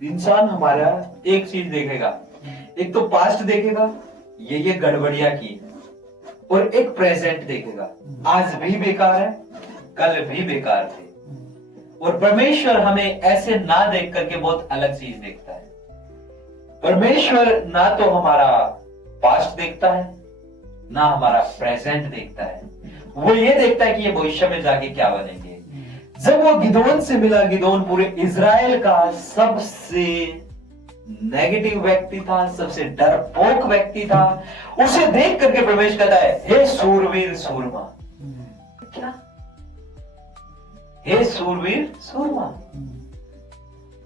इंसान हमारा एक चीज देखेगा, एक तो पास्ट देखेगा, ये गड़बड़िया की, और एक प्रेजेंट देखेगा, आज भी बेकार है, कल भी बेकार थे। और परमेश्वर हमें ऐसे ना देख करके बहुत अलग चीज देखता है। परमेश्वर ना तो हमारा पास्ट देखता है, ना हमारा प्रेजेंट देखता है, वो ये देखता है कि ये भविष्य में जाके क्या बनेंगे। जब वो गिदोन से मिला, गिदोन पूरे इजराइल का सबसे नेगेटिव व्यक्ति था, सबसे डरपोक व्यक्ति था। उसे देख करके प्रवेश करता है, हे सूरवीर सूरमा। क्या? हे सूरवीर सूरमा।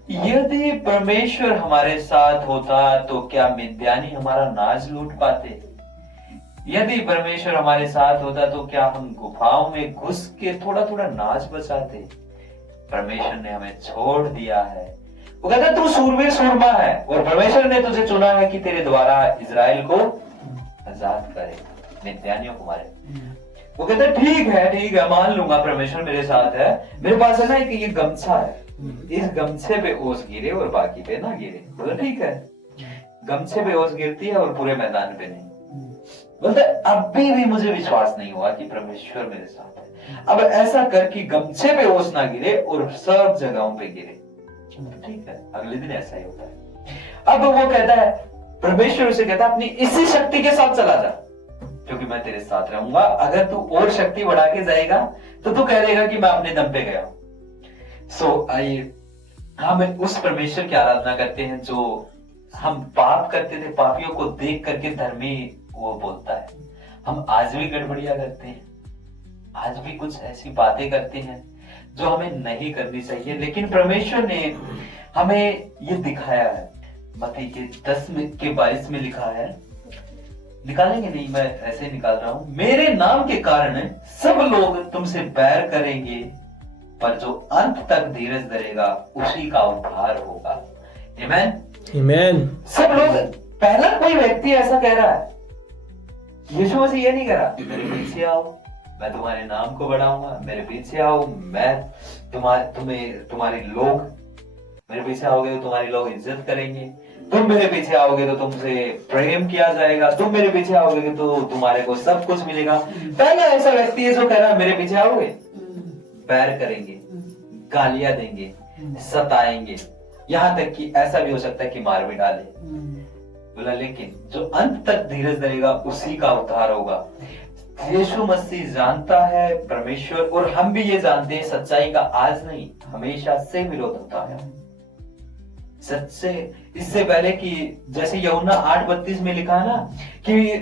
यदि परमेश्वर हमारे साथ होता तो क्या मिद्यानी हमारा नाज लूट पाते? यदि परमेश्वर हमारे साथ होता तो क्या हम गुफाओं में घुस के थोड़ा थोड़ा नाज बचाते? परमेश्वर ने हमें छोड़ दिया है। वो कहता है तू सूरवीर सूरमा है, और परमेश्वर ने तुझे चुना है कि तेरे द्वारा इजराइल को आजाद करे, मिद्यानियों को मारे। वो कहता है ठीक है, मान लूंगा परमेश्वर मेरे साथ है। मेरे पास है ना एक ये गमछा है, इस गमछे पे ओस गिरे और बाकी पे ना गिरे। बोला ठीक है, गमछे पे ओस गिरती है और पूरे मैदान पे नहीं। बोलते अभी भी मुझे विश्वास नहीं हुआ कि परमेश्वर मेरे साथ है। अब ऐसा कर कि गमछे पे ओस ना गिरे और सब जगहों पे गिरे। ठीक है, अगले दिन ऐसा ही होता है। अब वो कहता है, परमेश्वर उसे कहता है अपनी इसी शक्ति के साथ चला जा, क्योंकि मैं तेरे साथ रहूंगा। अगर तू और शक्ति बढ़ा के जाएगा तो तू कह देगा कि मैं अपने दम पे गया हूं। सो आइए हम उस परमेश्वर की आराधना करते हैं जो हम पाप करते थे, पापियों को देख करके धर्मी वो बोलता है। हम आज भी गड़बड़िया करते हैं, आज भी कुछ ऐसी बातें करते हैं जो हमें नहीं करनी चाहिए, लेकिन परमेश्वर ने हमें ये दिखाया है। मत्ती के 10:22 में लिखा है, निकालेंगे नहीं, मैं ऐसे निकाल रहा हूं। मेरे नाम के कारण सब लोग तुमसे बैर करेंगे, पर जो अंत तक धीरज धरेगा उसी का उद्धार होगा। आमीन आमीन। सब लोग, पहला कोई व्यक्ति ऐसा कह रहा है, यीशु मसीह ये नहीं कह रहा मेरे पीछे आओ, मैं तुम्हारे नाम को बढ़ाऊंगा, मेरे पीछे आओ, मैं तुम्हारे लोग मेरे पीछे आओगे तो तुम्हारी लोग इज्जत करेंगे, तुम मेरे पीछे आओगे तो तुमसे प्रेम किया जाएगा, तुम मेरे पीछे आओगे तो तुम्हारे को सब कुछ मिलेगा। पहला ऐसा व्यक्ति है जो कह रहा है मेरे पीछे आओगे, बैर करेंगे, गालियां देंगे, सताएंगे, यहां तक कि ऐसा भी हो सकता है कि मार भी डाले। बोला लेकिन जो अंत तक धीरज धरेगा उसी का उद्धार होगा। यीशु मसीह जानता है परमेश्वर, और हम भी ये जानते हैं सच्चाई का आज नहीं हमेशा से विरोध होता है। सच्चे इससे पहले कि जैसे यूहन्ना 8:32 में लिखा है ना कि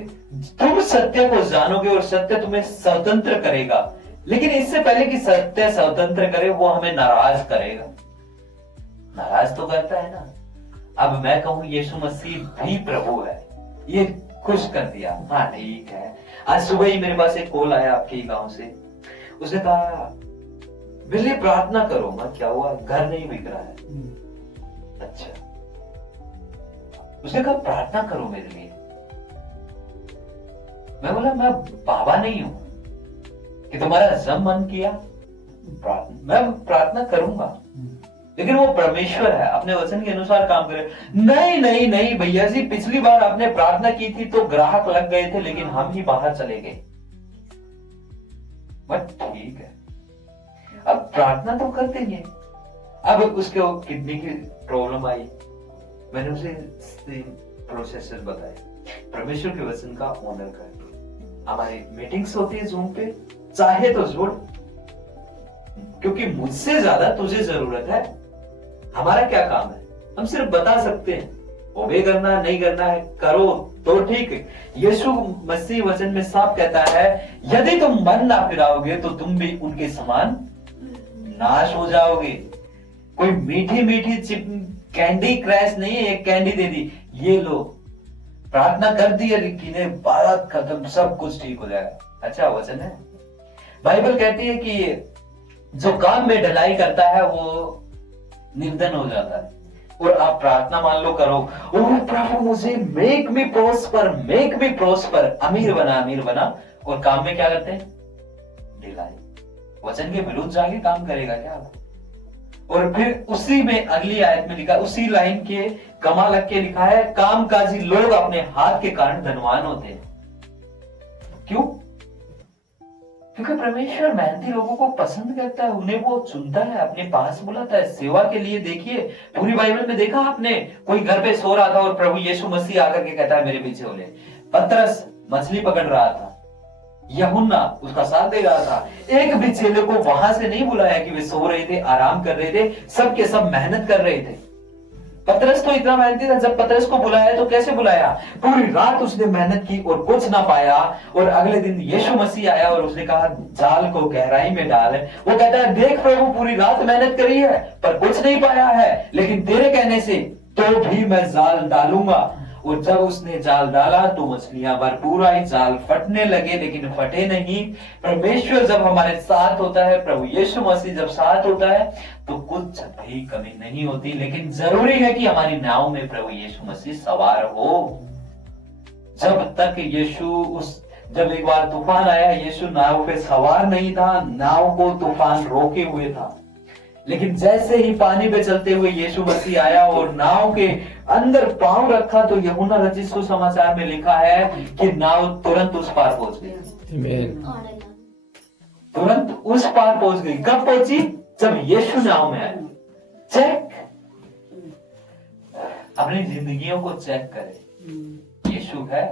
तुम सत्य को जानोगे और सत्य तुम्हें स्वतंत्र करेगा, लेकिन इससे पहले कि सत्य स्वतंत्र करे वो हमें नाराज करेगा। नाराज तो करता है ना। अब मैं कहूं यीशु मसीह भी प्रभु है, ये खुश कर दिया, हाँ ठीक है। आज सुबह ही मेरे पास एक कॉल आया आपके गांव से, उसने कहा मेरे लिए प्रार्थना करो। मैं क्या हुआ? घर नहीं बिक रहा है। अच्छा, उसने कहा प्रार्थना करो मेरे लिए। मैं बोला मैं बाबा नहीं हूं कि तुम्हारा जब मन किया मैं प्रार्थना करूंगा, लेकिन वो परमेश्वर है, अपने वचन के अनुसार काम करे। नहीं नहीं नहीं भैया जी, पिछली बार आपने प्रार्थना की थी तो ग्राहक लग गए थे, लेकिन हम ही बाहर चले गए। बट ठीक है, अब प्रार्थना तो कर देंगे। अब उसके किडनी की प्रॉब्लम आई, मैंने उसे प्रोसेसर बताया, परमेश्वर के वचन का ऑनर कर। हमारी मीटिंग्स होती है जूम पे, चाहे तो जोड़, क्योंकि मुझसे ज्यादा तुझे जरूरत है। हमारा क्या काम है? हम सिर्फ बता सकते हैं, ओबे करना नहीं करना है करो तो ठीक है। यीशु मसीह वचन में साफ कहता है यदि तुम मन ना फिराओगे तो तुम भी उनके समान नाश हो जाओगे। कोई मीठी मीठी कैंडी क्रैश नहीं है, एक कैंडी दे दी, ये लो, प्रार्थना कर दी है, बात खत्म, सब कुछ ठीक हो जाएगा। अच्छा वचन है। बाइबल कहती है कि जो काम में ढलाई करता है वो निर्धन हो जाता है। और आप प्रार्थना मान लो करो, ओह प्रभु मुझे मेक मी प्रोस्पर, अमीर बना, और काम में क्या करते हैं? ढिलाई। वचन के विरुद्ध जाके काम करेगा क्या आप? और फिर उसी में अगली आयत में लिखा, उसी लाइन के कमा लग के लिखा है, कामकाजी लोग अपने हाथ के कारण धनवान होते हैं। क्यों? क्योंकि परमेश्वर मेहनती लोगों को पसंद करता है, उन्हें वो चुनता है, अपने पास बुलाता है सेवा के लिए। देखिए पूरी बाइबल में देखा आपने, कोई घर पे सो रहा था और प्रभु यीशु मसीह आकर के कहता है मेरे पीछे हो ले। पतरस मछली पकड़ रहा था, यूहन्ना उसका साथ दे रहा था। एक भी चेले को वहां से नहीं बुलाया कि वे सो रहे थे, आराम कर रहे थे, सब के सब मेहनत कर रहे थे। पतरस तो इतना मेहनती था, जब पतरस को बुलाया तो कैसे बुलाया? पूरी रात उसने मेहनत की और कुछ ना पाया। और अगले दिन यीशु मसीह आया और उसने कहा जाल को गहराई में डाल। वो कहता है देख प्रभु पूरी रात मेहनत करी है पर कुछ नहीं पाया है, लेकिन तेरे कहने से तो भी मैं जाल डालूंगा। और जब उसने जाल डाला तो मछलियां भरपूर आई, जाल फटने लगे लेकिन फटे नहीं। परमेश्वर जब हमारे साथ होता है, प्रभु यीशु मसीह जब साथ होता है तो कुछ भी कमी नहीं होती। लेकिन जरूरी है कि हमारी नाव में प्रभु यीशु मसीह सवार हो। जब तक जब एक बार तूफान आया, यीशु नाव पे सवार नहीं था, नाव को तूफान रोके हुए था। लेकिन जैसे ही पानी पे चलते हुए यीशु मसीह आया और नाव के अंदर पांव रखा तो यूहन्ना रचित सुसमाचार में लिखा है कि नाव तुरंत उस पार पहुंच गई। तुरंत उस पार पहुंच गई। कब पहुंची? जब यीशु नाव में आया। चेक, अपनी जिंदगियों को चेक करें, यीशु है।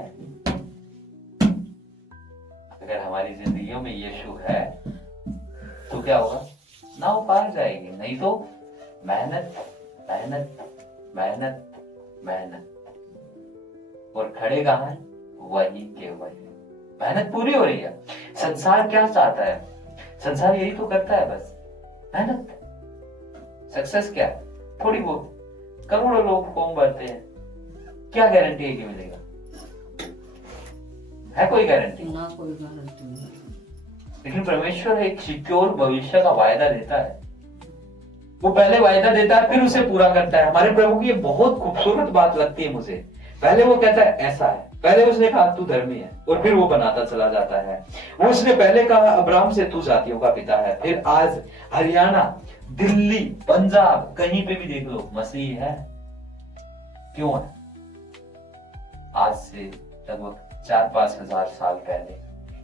अगर हमारी जिंदगियों में यीशु है तो क्या होगा? नाव पार जाएगी। नहीं तो मेहनत मेहनत मेहनत मेहनत। और खड़े कहां है? वही के वही। मेहनत पूरी हो रही है। संसार क्या चाहता है? संसार यही तो करता है, बस मेहनत। सक्सेस क्या है? थोड़ी बहुत। करोड़ों लोग फॉर्म भरते हैं, क्या गारंटी है कि मिलेगा? है कोई गारंटी? ना, कोई गारंटी नहीं। लेकिन परमेश्वर एक सिक्योर भविष्य का वायदा देता है। वो पहले वायदा देता है फिर उसे पूरा करता है। हमारे प्रभु की ये बहुत खूबसूरत बात लगती है मुझे। पहले वो कहता है ऐसा है, पहले उसने कहा तू धर्मी है, और फिर वो बनाता चला जाता है। वो उसने पहले कहा अब्राहम से तू जातियों का पिता है, फिर आज हरियाणा, दिल्ली, पंजाब, कहीं पे भी देख लो मसीह है। क्यों है? आज से लगभग 4-5 हजार साल पहले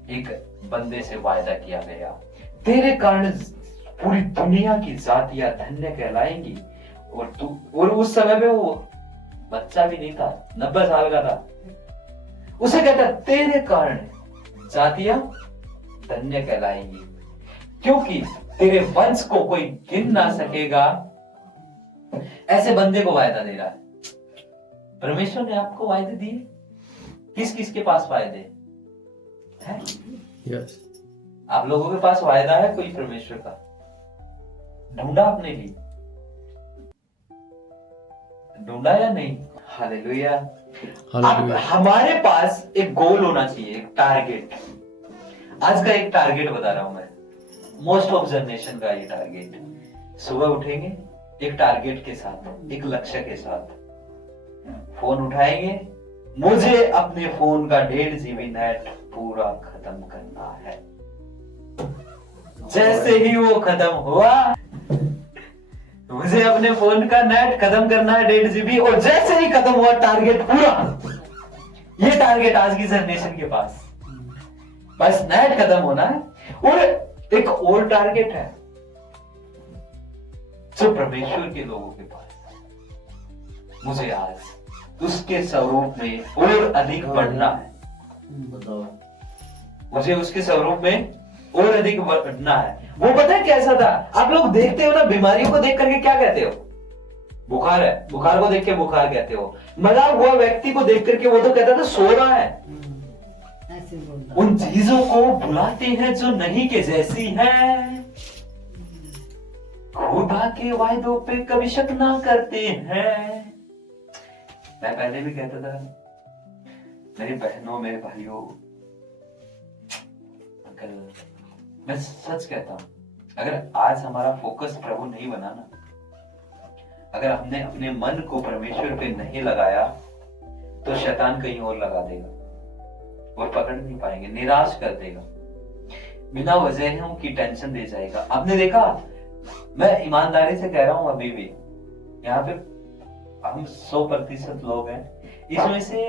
एक बंदे से वायदा किया गया, तेरे कारण पूरी दुनिया की जातियां धन्य कहलाएंगी। और उस समय में वो बच्चा भी नहीं था, 90 साल का था। उसे कहता तेरे कारण जातियां धन्य कहलाएंगी, क्योंकि तेरे वंश को कोई गिन ना सकेगा। ऐसे बंदे को वायदा दे रहा है परमेश्वर ने। आपको वायदे दिए? किस किस के पास वायदे है? yes. आप लोगों के पास वायदा है कोई परमेश्वर का? ढूंढा आपने भी? ढूंढा या नहीं? हालेलुया। हमारे पास एक गोल होना चाहिए, एक टारगेट। आज का एक टारगेट बता रहा हूं मैं, मोस्ट ऑफ जनरेशन का ये टारगेट। सुबह उठेंगे एक टारगेट के साथ, एक लक्ष्य के साथ, फोन उठाएंगे, मुझे अपने फोन का 1.5 GB नेट पूरा खत्म करना है। जैसे ही वो खत्म हुआ, मुझे अपने फोन का नेट खत्म करना है 1.5 GB, और जैसे ही खत्म हुआ टारगेट पूरा। ये टारगेट आज की जनरेशन के पास, बस नेट खत्म होना है। और एक और टारगेट है जो परमेश्वर के लोगों के पास, मुझे आज उसके स्वरूप में और अधिक बढ़ना है। मुझे उसके स्वरूप में और अधिक बढ़ना है। वो पता है कैसा था? आप लोग देखते हो ना, बीमारियों को देख करके क्या कहते हो? बुखार है, बुखार को देख के बुखार कहते हो। मरा हुआ व्यक्ति को देख करके वो तो कहता था सो रहा है। उन चीजों को बुलाते हैं जो नहीं के जैसी है। खुदा के वायदों पे कभी शक ना करते हैं। मैं पहले भी कहता था, मेरी बहनों, मेरे भाइयों, अंकल, मैं सच कहता हूं, अगर आज हमारा फोकस प्रभु नहीं बना ना, अगर हमने अपने मन को परमेश्वर पे नहीं लगाया, तो शैतान कहीं और लगा देगा और पकड़ नहीं पाएंगे, निराश कर देगा, बिना वजहों की टेंशन दे जाएगा। आपने देखा मैं ईमानदारी से कह रहा हूं, अभी भी यहाँ पे हम 100% लोग हैं, इसमें से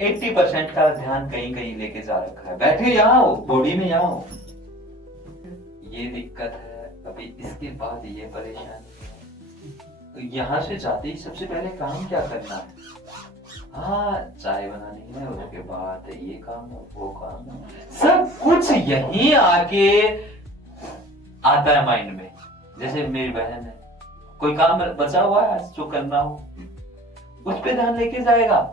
80% का ध्यान कहीं कहीं लेके जा रखा है। बैठे यहाँ हो, बॉडी में यहाँ हो, ये दिक्कत है। अभी इसके बाद ये परेशानी है। तो यहाँ से जाते ही सबसे पहले काम क्या करना है? हाँ, चाय बनानी है, उसके बाद ये काम है, वो काम है, सब कुछ यहीं आके आता है माइंड में। जैसे मेरी बहन है, कोई काम बचा हुआ है आज जो करना हो, उस पे ध्यान लेके जाएगा।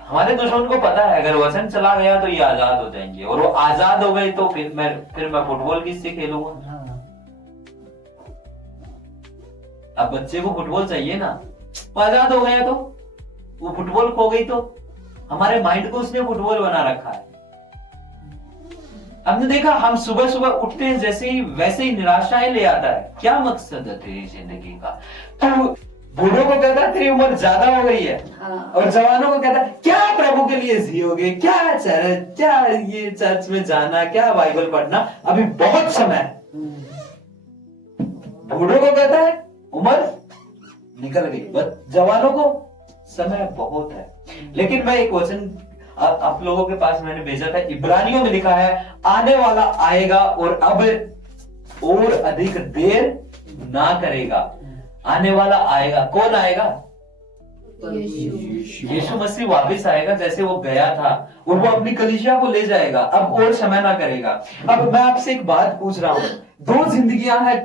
हमारे दुश्मन को पता है अगर वचन चला गया तो ये आजाद हो जाएंगे, और वो आजाद हो गए तो फिर मैं फुटबॉल किससे खेलूंगा? अब बच्चे को फुटबॉल चाहिए ना, वो आजाद हो गया तो वो फुटबॉल खो गई तो हमारे माइंड को उसने फुटबॉल बना रखा है। हमने देखा हम सुबह सुबह उठते हैं जैसे ही वैसे ही निराशाएं ले आता है। क्या मकसद है तेरी जिंदगी का? तो बूढ़ों को कहता है तेरी उम्र ज्यादा हो गई है, और जवानों को कहता है क्या प्रभु के लिए जियोगे, क्या चर्च, क्या ये चर्च में जाना, क्या बाइबल पढ़ना, अभी बहुत समय है। बूढ़ों को कहता है उम्र निकल गई, बस जवानों को समय बहुत है। लेकिन मैं एक वचन आप लोगों के पास मैंने भेजा था, इब्रानियों में लिखा है आने वाला आएगा और अब और अधिक देर ना करेगा। आने वाला आएगा, कौन आएगा? यीशु मसीह वापस आएगा, जैसे वो गया था और वो अपनी कलीसिया को ले जाएगा, अब और समय ना करेगा। अब मैं आपसे एक बात पूछ रहा हूं, दो जिंदगियां हैं